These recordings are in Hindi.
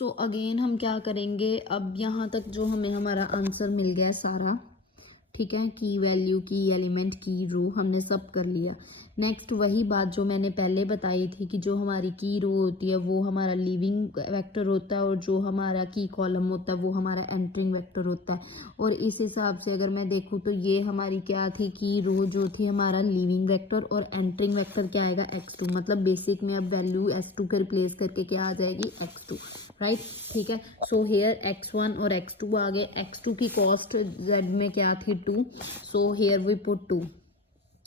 सो अगेन हम क्या करेंगे, अब यहाँ तक जो हमें हमारा आंसर मिल गया सारा, ठीक है, की वैल्यू, की एलिमेंट, की रो हमने सब कर लिया। नेक्स्ट वही बात जो मैंने पहले बताई थी कि जो हमारी की रो होती है वो हमारा लीविंग वेक्टर होता है और जो हमारा की कॉलम होता है वो हमारा एंटरिंग वेक्टर होता है। और इस हिसाब से अगर मैं देखूँ तो ये हमारी क्या थी, की रो जो थी हमारा लीविंग वेक्टर और एंटरिंग वेक्टर क्या आएगा, x2। मतलब बेसिक में अब वैल्यू s2 के रिप्लेस करके क्या आ जाएगी, x2, राइट। ठीक है, सो हेयर x1 और x2 आ गए। x2 की कॉस्ट z में क्या थी, 2, सो हेयर वी पुट 2,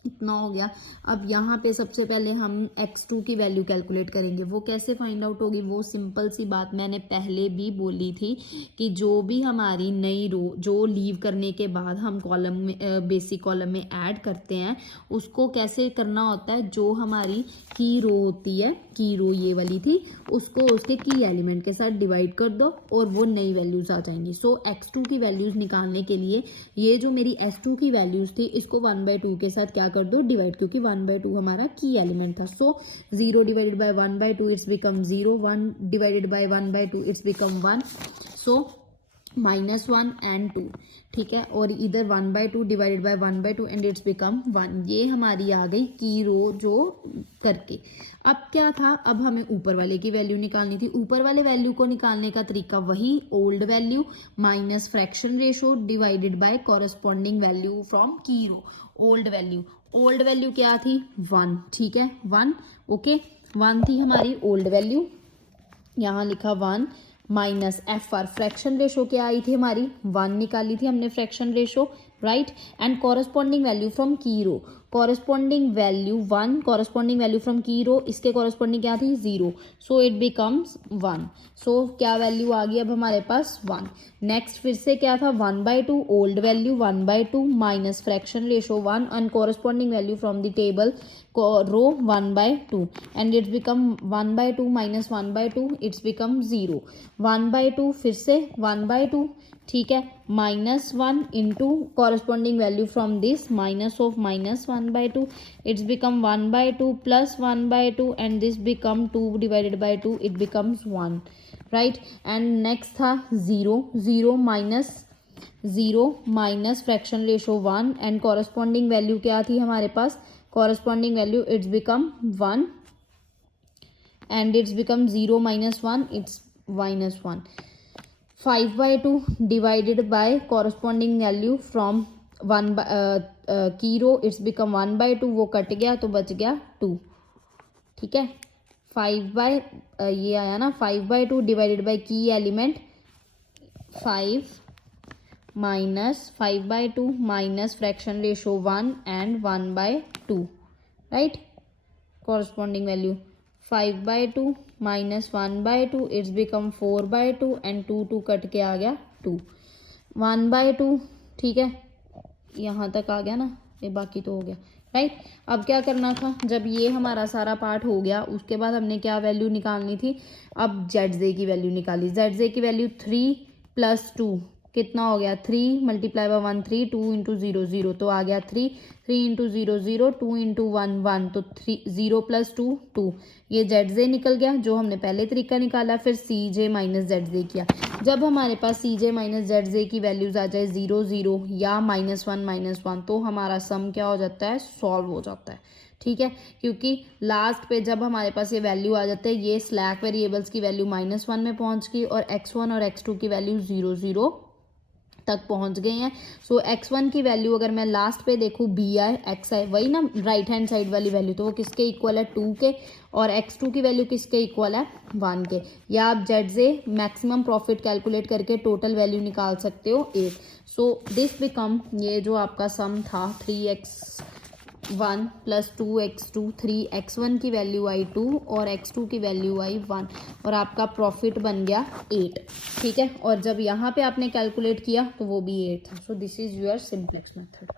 इतना हो गया। अब यहाँ पे सबसे पहले हम x2 की वैल्यू कैलकुलेट करेंगे। वो कैसे फाइंड आउट होगी, वो सिंपल सी बात मैंने पहले भी बोली थी कि जो भी हमारी नई रो जो लीव करने के बाद हम कॉलम में बेसिक कॉलम में ऐड करते हैं उसको कैसे करना होता है, जो हमारी की रो होती है, की रो ये वाली थी, उसको उसके की एलिमेंट के साथ डिवाइड कर दो और वो नई वैल्यूज आ जाएंगी। सो x2 की वैल्यूज निकालने के लिए ये जो मेरी s2 की वैल्यूज थी इसको 1/2 के साथ क्या कर दो, डिवाइड, क्योंकि 1/2 हमारा की एलिमेंट था। सो 0 divided by 1/2 it's become 0, 1 divided by 1/2 it's become 1, so -1 and 2, ठीक है। और इधर 1/2 divided by 1/2 and it's become 1। ये हमारी आ गई की रो जो करके। अब क्या था, अब हमें ऊपर वाले की वैल्यू निकालनी थी। ऊपर वाले वैल्यू को निकालने का तरीका वही, old value minus fraction ratio divided by corresponding value from key row. Old value क्या थी, 1, ठीक है, 1, ओके, 1 थी हमारी ओल्ड वैल्यू, यहाँ लिखा 1, minus F R, fraction ratio क्या आई थी हमारी, 1 निकाली थी हमने fraction ratio, right. And corresponding value from key row, corresponding value 1, corresponding value from key row, इसके कॉरस्पॉन्डिंग क्या थी, 0, सो इट बिकम्स 1। सो क्या वैल्यू आ गई अब हमारे पास, 1। नेक्स्ट फिर से क्या था, 1/2 old value 1/2 minus fraction ratio 1 and corresponding value from the table row 1/2 and it's become 1/2 minus 1/2 it's become 0, 1/2 फिर से 1/2, ठीक है, -1 into corresponding value from this minus of -1/2 it's become 1/2 plus 1/2 and this become 2 divided by 2 it becomes 1, right. And next था 0 minus fraction ratio 1 and corresponding value क्या थी हमारे पास, corresponding value it's become 1 and it's become 0 minus 1, it's -1, 5/2 divided by corresponding value from 1 की रो इट्स बिकम 1/2, वो कट गया तो बच गया 2, ठीक है। ये आया ना 5/2 डिवाइडेड बाय की element 5 minus 5/2 minus fraction ratio 1 and 1/2, right. Corresponding value 5/2 minus 1/2 it's become 4/2 and 2 cut के आ गया 2, 1/2, ठीक है, यहाँ तक आ गया ना, ये बाकी तो हो गया, राइट। अब क्या करना था, जब ये हमारा सारा पार्ट हो गया उसके बाद हमने क्या वैल्यू निकालनी थी, अब ZJ की वैल्यू निकाली। ZJ की वैल्यू 3 + 2 कितना हो गया, 3 मल्टीप्लाई बाय 1 3, 2 इंटू 0 0 तो आ गया 3, 3 इंटू 0 0, 2 इंटू 1 1, तो 3 0 + 2 2, ये ZJ निकल गया जो हमने पहले तरीका निकाला। फिर CJ माइनस ZJ किया। जब हमारे पास CJ माइनस ZJ की वैल्यूज आ जाए 0 0 या -1 तो हमारा सम क्या हो जाता है, सॉल्व हो जाता है, ठीक है। क्योंकि लास्ट पे जब हमारे पास ये वैल्यू आ जाते हैं, ये स्लैक वेरिएबल्स की वैल्यू -1 में पहुंच गई और x1 और x2 की वैल्यू 0 0 तक पहुंच गए हैं। सो x1 की वैल्यू अगर मैं लास्ट पे देखूँ bi xi, वही ना राइट हैंड साइड वाली वैल्यू, तो वो किसके इक्वल है, 2 के, और x2 की वैल्यू किसके इक्वल है, 1 के। या आप ZJ मैक्सिमम प्रॉफिट कैलकुलेट करके टोटल वैल्यू निकाल सकते हो 8। सो दिस बिकम, ये जो आपका सम था 3x1 + 2x2, 3x1 की वैल्यू आई 2 और x2 की वैल्यू आई 1 और आपका प्रॉफिट बन गया 8, ठीक है। और जब यहाँ पे आपने कैलकुलेट किया तो वो भी 8 था। So this is your simplex method.